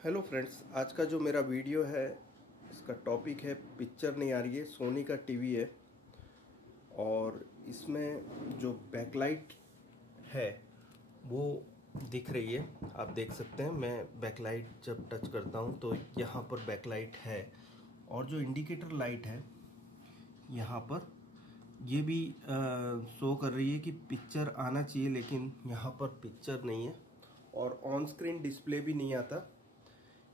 Hello friends, आज का जो मेरा वीडियो है इसका टॉपिक है पिक्चर नहीं आ रही है। सोनी का टीवी है और इसमें जो बैकलाइट है वो दिख रही है। आप देख सकते हैं, मैं बैकलाइट जब टच करता हूं तो यहाँ पर बैकलाइट है और जो इंडिकेटर लाइट है यहाँ पर ये भी शो कर रही है कि पिक्चर आना चाहिए, लेकिन यहाँ पर पिक्चर नहीं है और ऑन स्क्रीन डिस्प्ले भी नहीं आता।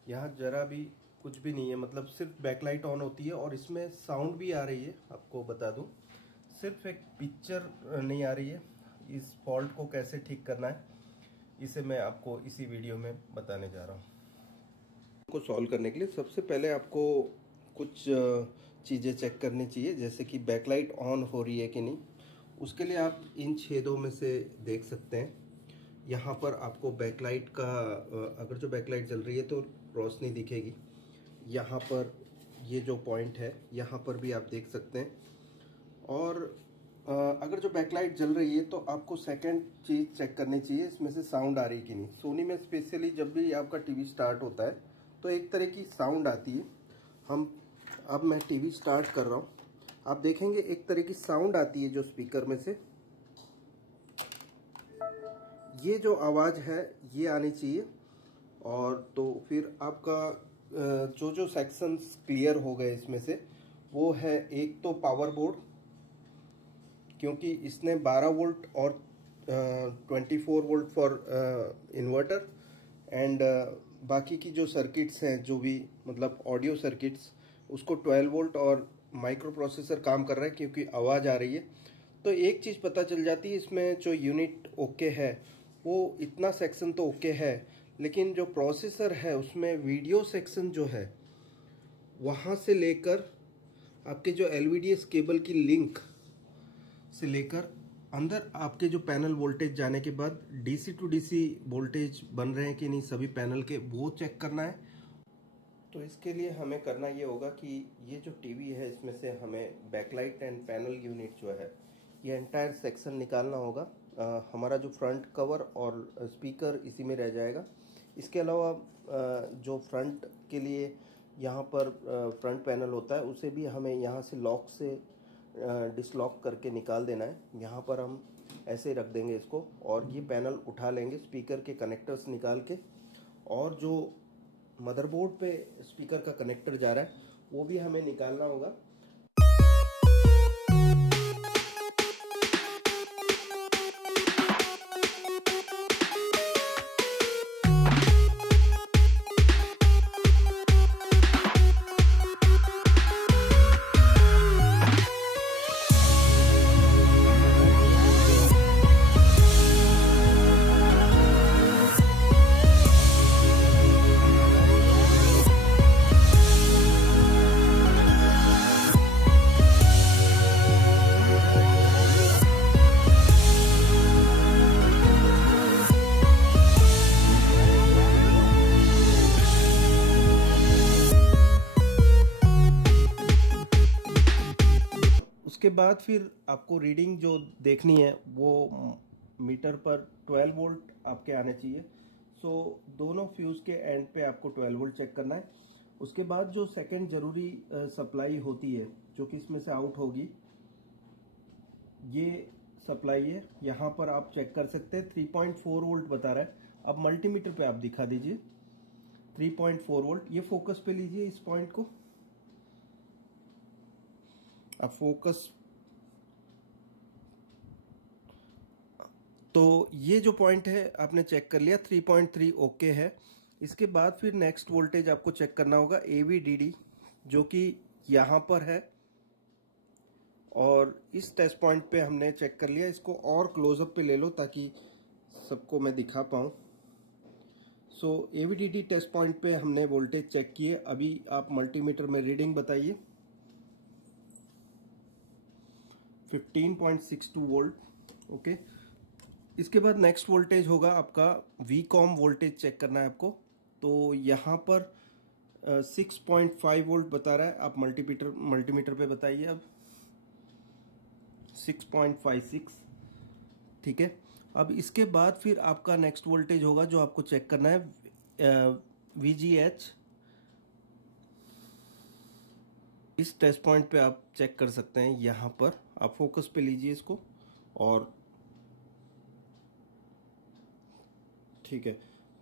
यहाँ जरा भी कुछ भी नहीं है, मतलब सिर्फ बैकलाइट ऑन होती है और इसमें साउंड भी आ रही है। आपको बता दूं, सिर्फ एक पिक्चर नहीं आ रही है। इस फॉल्ट को कैसे ठीक करना है इसे मैं आपको इसी वीडियो में बताने जा रहा हूँ। को सॉल्व करने के लिए सबसे पहले आपको कुछ चीज़ें चेक करनी चाहिए, जैसे कि बैकलाइट ऑन हो रही है कि नहीं। उसके लिए आप इन छेदों में से देख सकते हैं, यहाँ पर आपको बैकलाइट का अगर जो बैकलाइट जल रही है तो रोशनी दिखेगी। यहाँ पर ये जो पॉइंट है यहाँ पर भी आप देख सकते हैं। और अगर जो बैकलाइट जल रही है तो आपको सेकंड चीज़ चेक करनी चाहिए, इसमें से साउंड आ रही है कि नहीं। सोनी में स्पेशली जब भी आपका टीवी स्टार्ट होता है तो एक तरह की साउंड आती है। अब मैं टीवी स्टार्ट कर रहा हूँ, आप देखेंगे एक तरह की साउंड आती है जो स्पीकर में से। ये जो आवाज़ है ये आनी चाहिए। और तो फिर आपका जो सेक्शंस क्लियर हो गए इसमें से वो है, एक तो पावर बोर्ड, क्योंकि इसने 12 वोल्ट और 24 वोल्ट फॉर इन्वर्टर एंड बाकी की जो सर्किट्स हैं, जो भी मतलब ऑडियो सर्किट्स, उसको 12 वोल्ट और माइक्रो प्रोसेसर काम कर रहा है क्योंकि आवाज़ आ रही है। तो एक चीज़ पता चल जाती है, इसमें जो यूनिट ओके है वो इतना सेक्शन तो ओके है, लेकिन जो प्रोसेसर है उसमें वीडियो सेक्शन जो है वहाँ से लेकर आपके जो LVDS केबल की लिंक से लेकर अंदर आपके जो पैनल वोल्टेज जाने के बाद DC टू DC वोल्टेज बन रहे हैं कि नहीं सभी पैनल के, वो चेक करना है। तो इसके लिए हमें करना ये होगा कि ये जो टीवी है इसमें से हमें बैकलाइट एंड पैनल यूनिट जो है ये एंटायर सेक्शन निकालना होगा। हमारा जो फ्रंट कवर और स्पीकर इसी में रह जाएगा। इसके अलावा जो फ्रंट के लिए यहाँ पर फ्रंट पैनल होता है उसे भी हमें यहाँ से लॉक से डिसलॉक करके निकाल देना है। यहाँ पर हम ऐसे रख देंगे इसको और ये पैनल उठा लेंगे, स्पीकर के कनेक्टर्स निकाल के। और जो मदरबोर्ड पे स्पीकर का कनेक्टर जा रहा है वो भी हमें निकालना होगा। उसके बाद फिर आपको रीडिंग जो देखनी है वो मीटर पर 12 वोल्ट आपके आने चाहिए। सो दोनों फ्यूज के एंड पे आपको 12 वोल्ट चेक करना है। उसके बाद जो सेकंड जरूरी सप्लाई होती है जो कि इसमें से आउट होगी, ये सप्लाई है। यहाँ पर आप चेक कर सकते हैं 3.4 वोल्ट बता रहा है। अब मल्टीमीटर पे आप दिखा दीजिए 3.4 वोल्ट। ये फोकस पे लीजिए इस पॉइंट को, अब फोकस। तो ये जो पॉइंट है आपने चेक कर लिया, 3.3 ओके है। इसके बाद फिर नेक्स्ट वोल्टेज आपको चेक करना होगा AVDD, जो कि यहाँ पर है। और इस टेस्ट पॉइंट पे हमने चेक कर लिया। इसको और क्लोजअप पे ले लो ताकि सबको मैं दिखा पाऊँ। सो AVDD टेस्ट पॉइंट पे हमने वोल्टेज चेक किए। अभी आप मल्टीमीटर में रीडिंग बताइए, 15.62 वोल्ट। ओके, इसके बाद नेक्स्ट वोल्टेज होगा आपका VCOM वोल्टेज चेक करना है आपको। तो यहाँ पर 6.5 वोल्ट बता रहा है। आप मल्टीमीटर पे बताइए अब 6.56। ठीक है, अब इसके बाद फिर आपका नेक्स्ट वोल्टेज होगा जो आपको चेक करना है VGH इस टेस्ट पॉइंट पे आप चेक कर सकते हैं। यहाँ पर आप फोकस पे लीजिए इसको, और ठीक है,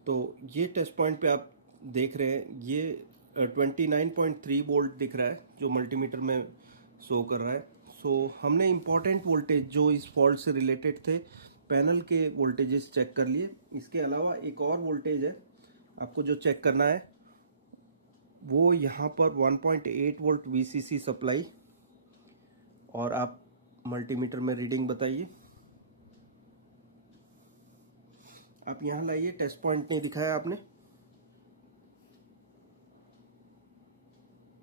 तो ये टेस्ट पॉइंट पे आप देख रहे हैं, ये 29.3 वोल्ट दिख रहा है जो मल्टीमीटर में शो कर रहा है। सो हमने इम्पॉर्टेंट वोल्टेज जो इस फॉल्ट से रिलेटेड थे पैनल के वोल्टेजेस चेक कर लिए। इसके अलावा एक और वोल्टेज है आपको जो चेक करना है, वो यहाँ पर 1.8 वोल्ट VCC सप्लाई, और आप मल्टीमीटर में रीडिंग बताइए। आप यहाँ लाइए, टेस्ट पॉइंट नहीं दिखाया आपने,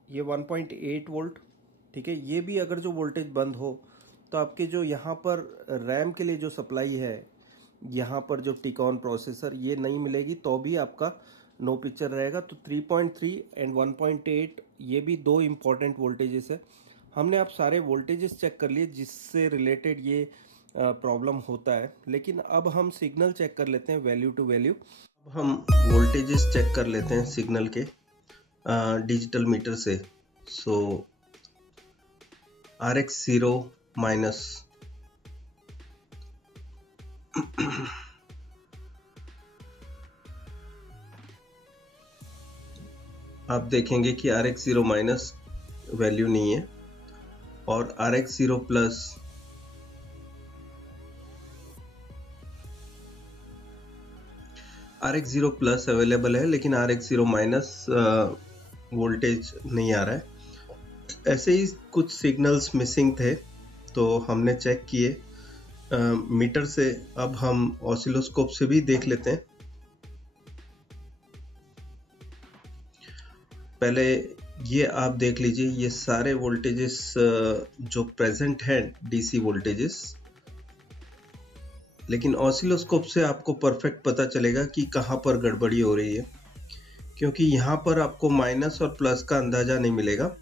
ये 1.8 वोल्ट, ठीक है। ये भी अगर जो वोल्टेज बंद हो तो आपके जो यहाँ पर रैम के लिए जो सप्लाई है, यहाँ पर जो टिकॉन प्रोसेसर, ये नहीं मिलेगी तो भी आपका नो पिक्चर रहेगा। तो 3.3 एंड 1.8 ये भी दो इम्पॉर्टेंट वोल्टेजेस है। हमने आप सारे वोल्टेजेस चेक कर लिए जिससे रिलेटेड ये प्रॉब्लम होता है। लेकिन अब हम सिग्नल चेक कर लेते हैं वैल्यू टू वैल्यू। अब हम वोल्टेजेस चेक कर लेते हैं सिग्नल के डिजिटल मीटर से। सो RX0 माइनस आप देखेंगे कि RX0 माइनस वैल्यू नहीं है, और RX0 plus RX0 plus available है, लेकिन RX0 माइनस वोल्टेज नहीं आ रहा है। ऐसे ही कुछ सिग्नल्स मिसिंग थे तो हमने चेक किए मीटर से। अब हम ऑसिलोस्कोप से भी देख लेते हैं। पहले ये आप देख लीजिए, ये सारे वोल्टेजेस जो प्रेजेंट हैं DC वोल्टेजेस, लेकिन ऑसिलोस्कोप से आपको परफेक्ट पता चलेगा कि कहाँ पर गड़बड़ी हो रही है, क्योंकि यहाँ पर आपको माइनस और प्लस का अंदाजा नहीं मिलेगा।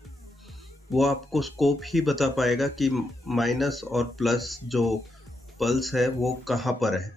वो आपको स्कोप ही बता पाएगा कि माइनस और प्लस जो पल्स है वो कहाँ पर है।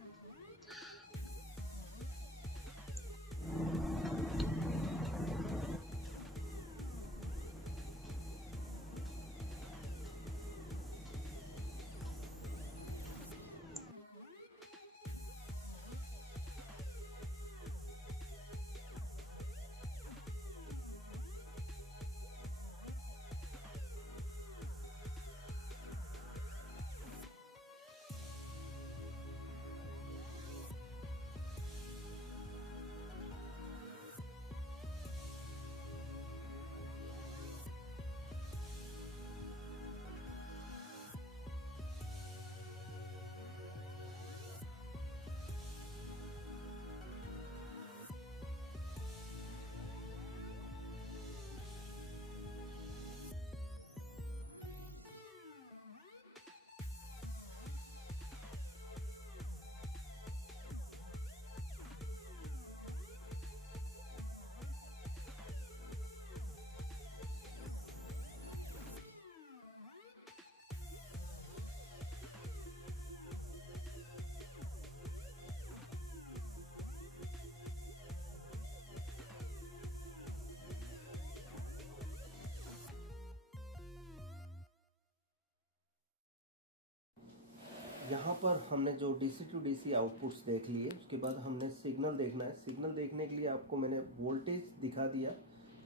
यहाँ पर हमने जो DC टू DC आउटपुट्स देख लिए, उसके बाद हमने सिग्नल देखना है। सिग्नल देखने के लिए आपको मैंने वोल्टेज दिखा दिया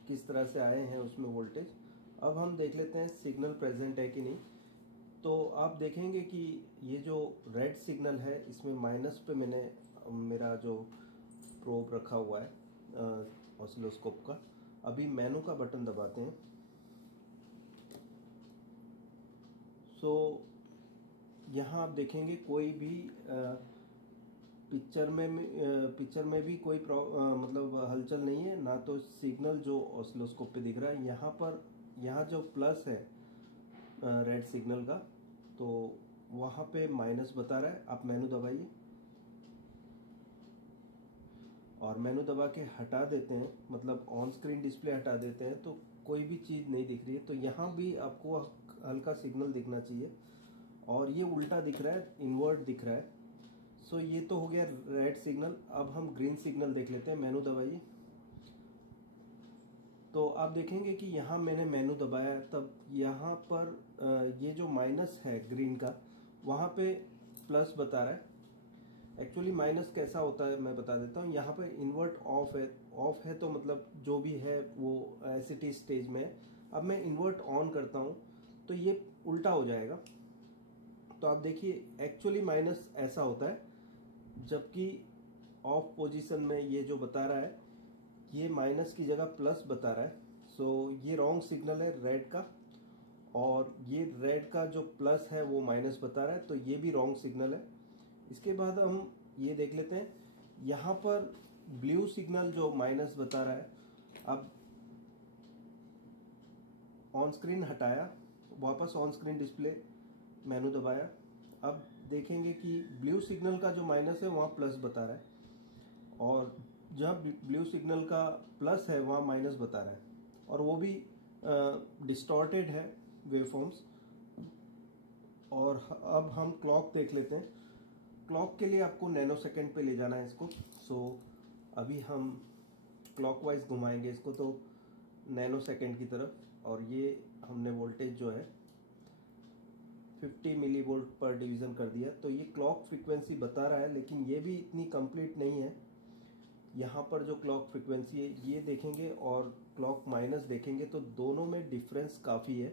किस तरह से आए हैं उसमें वोल्टेज। अब हम देख लेते हैं सिग्नल प्रेजेंट है कि नहीं। तो आप देखेंगे कि ये जो रेड सिग्नल है इसमें माइनस पे मैंने मेरा जो प्रोब रखा हुआ है ऑसिलोस्कोप का। अभी मेनू का बटन दबाते हैं। यहाँ आप देखेंगे कोई भी पिक्चर में भी कोई मतलब हलचल नहीं है, ना तो सिग्नल जो ऑसिलोस्कोप पे दिख रहा है। यहाँ जो प्लस है रेड सिग्नल का, तो वहाँ पे माइनस बता रहा है। आप मेनू दबाइए, और मेनू दबा के हटा देते हैं, मतलब ऑन स्क्रीन डिस्प्ले हटा देते हैं, तो कोई भी चीज़ नहीं दिख रही है। तो यहाँ भी आपको हल्का सिग्नल दिखना चाहिए, और ये उल्टा दिख रहा है, इन्वर्ट दिख रहा है। सो ये तो हो गया रेड सिग्नल। अब हम ग्रीन सिग्नल देख लेते हैं। मेनू दबाइए, तो आप देखेंगे कि यहाँ मैंने मेनू दबाया, तब यहाँ पर ये जो माइनस है ग्रीन का, वहाँ पे प्लस बता रहा है। एक्चुअली माइनस कैसा होता है मैं बता देता हूँ। यहाँ पे इन्वर्ट ऑफ है, ऑफ है तो मतलब जो भी है वो एसिटी स्टेज में है। अब मैं इन्वर्ट ऑन करता हूँ तो ये उल्टा हो जाएगा। तो आप देखिए एक्चुअली माइनस ऐसा होता है, जबकि ऑफ पोजीशन में ये जो बता रहा है ये माइनस की जगह प्लस बता रहा है। सो ये रॉन्ग सिग्नल है रेड का, और ये रेड का जो प्लस है वो माइनस बता रहा है, तो ये भी रॉन्ग सिग्नल है। इसके बाद हम ये देख लेते हैं, यहाँ पर ब्लू सिग्नल जो माइनस बता रहा है, अब ऑन स्क्रीन हटाया, वापस ऑन स्क्रीन डिस्प्ले, मेनू दबाया, अब देखेंगे कि ब्लू सिग्नल का जो माइनस है वहाँ प्लस बता रहा है, और जहाँ ब्लू सिग्नल का प्लस है वहाँ माइनस बता रहा है, और वो भी डिस्टॉर्टेड है वेवफॉर्म्स। और अब हम क्लॉक देख लेते हैं। क्लॉक के लिए आपको नैनो सेकेंड पे ले जाना है इसको। सो अभी हम क्लॉकवाइज घुमाएंगे इसको तो नैनो सेकेंड की तरफ, और ये हमने वोल्टेज जो है 50 मिली वोल्ट पर डिवीज़न कर दिया। तो ये क्लॉक फ्रीक्वेंसी बता रहा है, लेकिन ये भी इतनी कंप्लीट नहीं है। यहाँ पर जो क्लॉक फ्रीक्वेंसी है ये देखेंगे और क्लॉक माइनस देखेंगे तो दोनों में डिफरेंस काफ़ी है।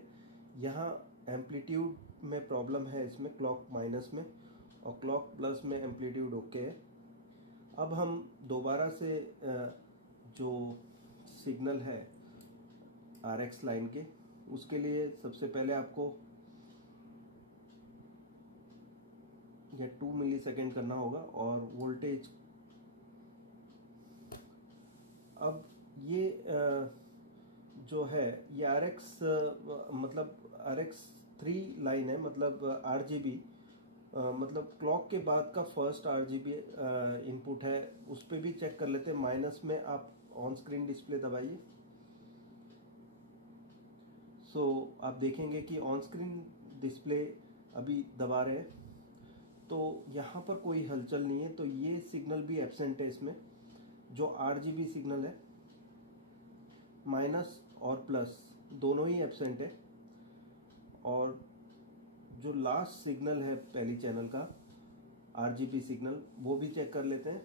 यहाँ एम्पलीट्यूड में प्रॉब्लम है इसमें, क्लॉक माइनस में, और क्लॉक प्लस में एम्पलीट्यूड ओके है। अब हम दोबारा से जो सिग्नल है RX लाइन के, उसके लिए सबसे पहले आपको यह 2 मिली सेकेंड करना होगा, और वोल्टेज अब ये जो है ये RX मतलब RX3 लाइन है, मतलब RGB, मतलब क्लॉक के बाद का फर्स्ट RGB इनपुट है। उस पर भी चेक कर लेते हैं। माइनस में आप ऑन स्क्रीन डिस्प्ले दबाइए। सो आप देखेंगे कि ऑन स्क्रीन डिस्प्ले अभी दबा रहे हैं तो यहाँ पर कोई हलचल नहीं है, तो ये सिग्नल भी एब्सेंट है इसमें। जो RGB सिग्नल है माइनस और प्लस दोनों ही एब्सेंट है, और जो लास्ट सिग्नल है पहली चैनल का RGB सिग्नल वो भी चेक कर लेते हैं।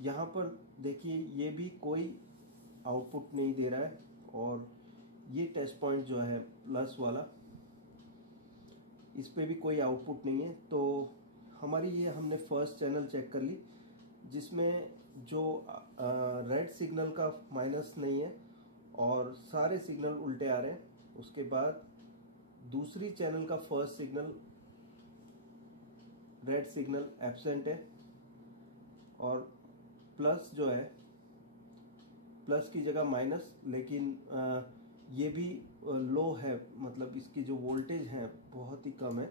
यहाँ पर देखिए ये भी कोई आउटपुट नहीं दे रहा है, और ये टेस्ट पॉइंट जो है प्लस वाला, इस पे भी कोई आउटपुट नहीं है। तो हमारी ये हमने फर्स्ट चैनल चेक कर ली जिसमें जो रेड सिग्नल का माइनस नहीं है और सारे सिग्नल उल्टे आ रहे हैं। उसके बाद दूसरी चैनल का first signal red signal absent है, और प्लस जो है प्लस की जगह माइनस, लेकिन ये भी लो है, मतलब इसकी जो वोल्टेज है बहुत ही कम है।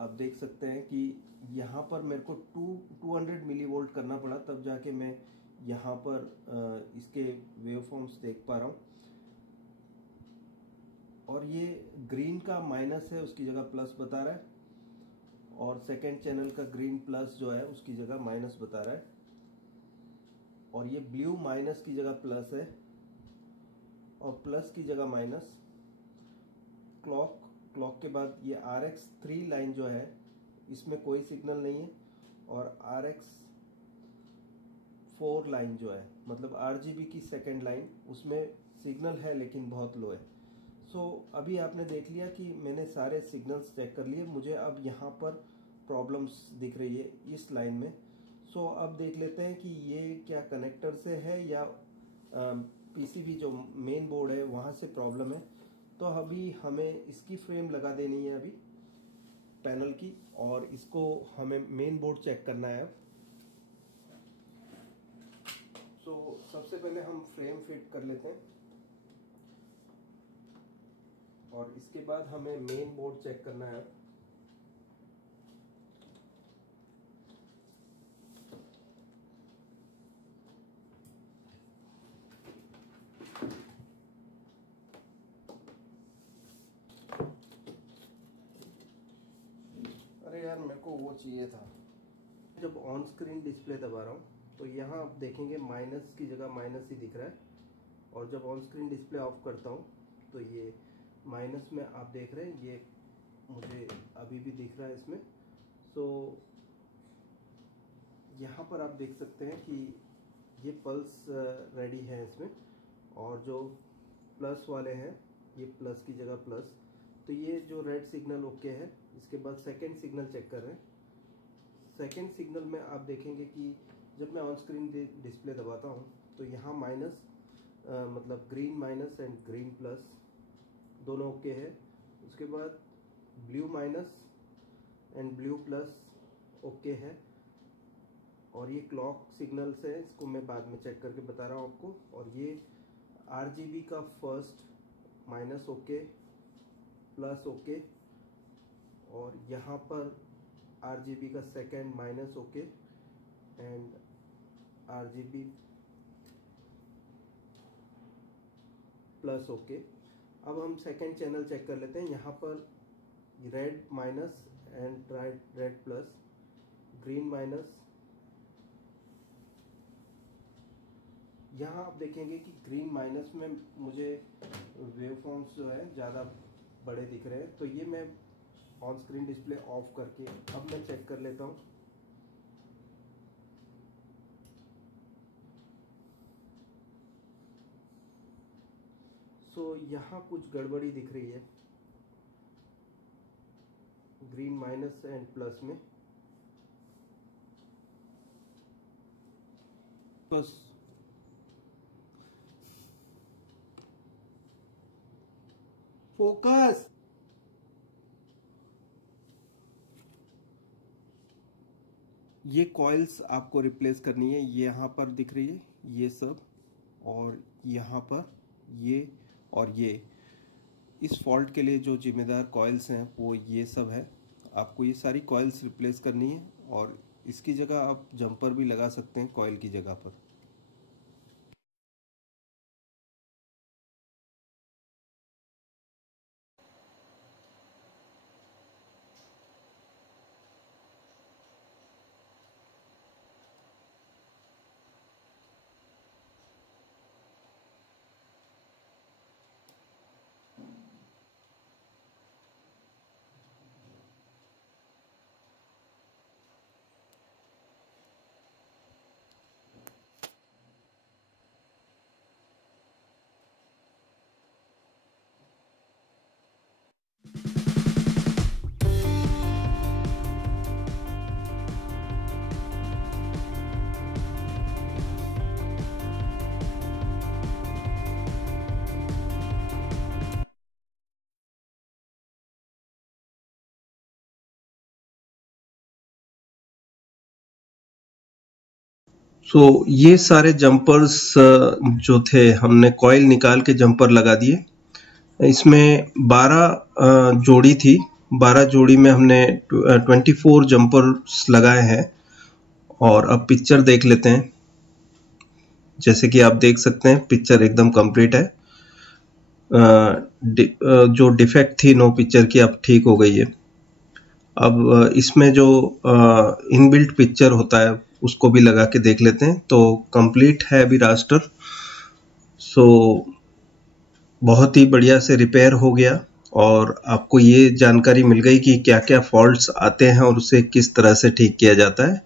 आप देख सकते हैं कि यहाँ पर मेरे को 200 मिली वोल्ट करना पड़ा, तब जाके मैं यहाँ पर इसके वेवफॉर्म्स देख पा रहा हूँ। और ये ग्रीन का माइनस है, उसकी जगह प्लस बता रहा है, और सेकेंड चैनल का ग्रीन प्लस जो है उसकी जगह माइनस बता रहा है, और ये ब्लू माइनस की जगह प्लस है और प्लस की जगह माइनस। क्लॉक के बाद ये RX3 लाइन जो है इसमें कोई सिग्नल नहीं है, और RX4 लाइन जो है मतलब RGB की सेकेंड लाइन, उसमें सिग्नल है लेकिन बहुत लो है। सो अभी आपने देख लिया कि मैंने सारे सिग्नल्स चेक कर लिए। मुझे अब यहाँ पर प्रॉब्लम्स दिख रही है इस लाइन में। सो अब देख लेते हैं कि ये क्या कनेक्टर से है या PCB जो मेन बोर्ड है वहाँ से प्रॉब्लम है। तो अभी हमें इसकी फ्रेम लगा देनी है अभी पैनल की, और इसको हमें मेन बोर्ड चेक करना है। सो सबसे पहले हम फ्रेम फिट कर लेते हैं, और इसके बाद हमें मेन बोर्ड चेक करना है। अरे यार मेरे को वो चाहिए था। जब ऑन स्क्रीन डिस्प्ले दबा रहा हूँ तो यहाँ आप देखेंगे माइनस की जगह माइनस ही दिख रहा है, और जब ऑन स्क्रीन डिस्प्ले ऑफ करता हूँ तो ये माइनस में आप देख रहे हैं, ये मुझे अभी भी दिख रहा है इसमें। सो यहाँ पर आप देख सकते हैं कि ये पल्स रेडी है इसमें, और जो प्लस वाले हैं ये प्लस की जगह प्लस, तो ये जो रेड सिग्नल ओके है। इसके बाद सेकंड सिग्नल चेक कर रहे हैं। सेकंड सिग्नल में आप देखेंगे कि जब मैं ऑन स्क्रीन डिस्प्ले दबाता हूँ तो यहाँ माइनस मतलब green minus and green plus दोनों ओके है। उसके बाद blue minus and blue plus okay है। और ये क्लॉक सिग्नल्स है, इसको मैं बाद में चेक करके बता रहा हूँ आपको। और ये RGB का first minus okay, plus okay, और यहाँ पर RGB का second minus okay and RGB plus okay. अब हम सेकंड चैनल चेक कर लेते हैं। यहाँ पर red minus and red plus, green minus. यहाँ आप देखेंगे कि ग्रीन माइनस में मुझे वेवफॉर्म्स जो है ज़्यादा बड़े दिख रहे हैं, तो ये मैं ऑन स्क्रीन डिस्प्ले ऑफ करके अब मैं चेक कर लेता हूँ। सो यहाँ कुछ गड़बड़ी दिख रही है ग्रीन माइनस एंड प्लस में। बस फोकस। ये कॉइल्स आपको रिप्लेस करनी है, ये यहाँ पर दिख रही है ये सब, और यहाँ पर ये और ये। इस फॉल्ट के लिए जो जिम्मेदार कॉइल्स हैं वो ये सब है। आपको ये सारी कॉइल्स रिप्लेस करनी है, और इसकी जगह आप जंपर भी लगा सकते हैं कॉइल की जगह पर। ये सारे जंपर्स जो थे हमने कॉइल निकाल के जंपर लगा दिए। इसमें 12 जोड़ी थी, 12 जोड़ी में हमने 24 जंपर्स लगाए हैं। और अब पिक्चर देख लेते हैं। जैसे कि आप देख सकते हैं पिक्चर एकदम कंप्लीट है। जो डिफेक्ट थी नो पिक्चर की अब ठीक हो गई है। अब इसमें जो इनबिल्ट पिक्चर होता है उसको भी लगा के देख लेते हैं। तो कंप्लीट है अभी रास्टर। बहुत ही बढ़िया से रिपेयर हो गया, और आपको ये जानकारी मिल गई कि क्या क्या फॉल्ट्स आते हैं और उसे किस तरह से ठीक किया जाता है।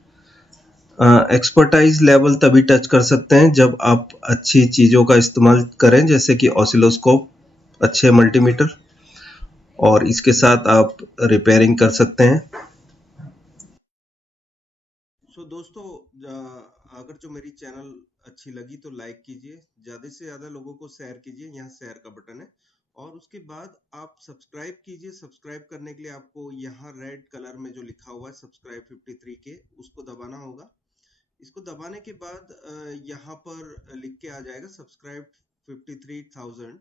एक्सपर्टाइज लेवल तभी टच कर सकते हैं जब आप अच्छी चीज़ों का इस्तेमाल करें, जैसे कि ऑसिलोस्कोप, अच्छे मल्टीमीटर, और इसके साथ आप रिपेयरिंग कर सकते हैं। दोस्तों, अगर जो मेरी चैनल अच्छी लगी तो लाइक कीजिए, ज़्यादा से ज़्यादा लोगों को शेयर कीजिए, यहाँ शेयर का बटन है। और उसके बाद आप सब्सक्राइब कीजिए। सब्सक्राइब करने के लिए आपको यहाँ रेड कलर में जो लिखा हुआ है सब्सक्राइब 53 के, उसको दबाना होगा। इसको दबाने के बाद यहाँ पर लिख के आ जाएगा सब्सक्राइब 53,000।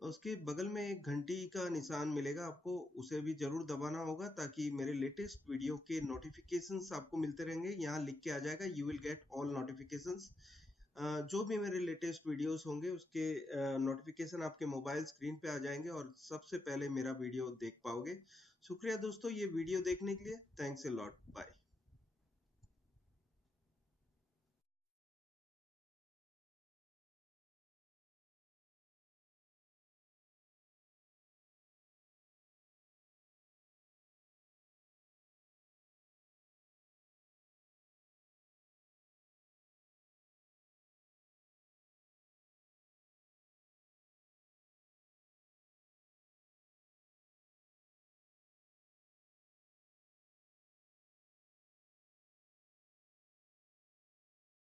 उसके बगल में एक घंटी का निशान मिलेगा आपको, उसे भी जरूर दबाना होगा ताकि मेरे लेटेस्ट वीडियो के नोटिफिकेशंस आपको मिलते रहेंगे। यहाँ लिख के आ जाएगा you will get all notifications. जो भी मेरे लेटेस्ट वीडियोस होंगे उसके नोटिफिकेशन आपके मोबाइल स्क्रीन पे आ जाएंगे और सबसे पहले मेरा वीडियो देख पाओगे। शुक्रिया दोस्तों ये वीडियो देखने के लिए। Thanks a lot. बाय।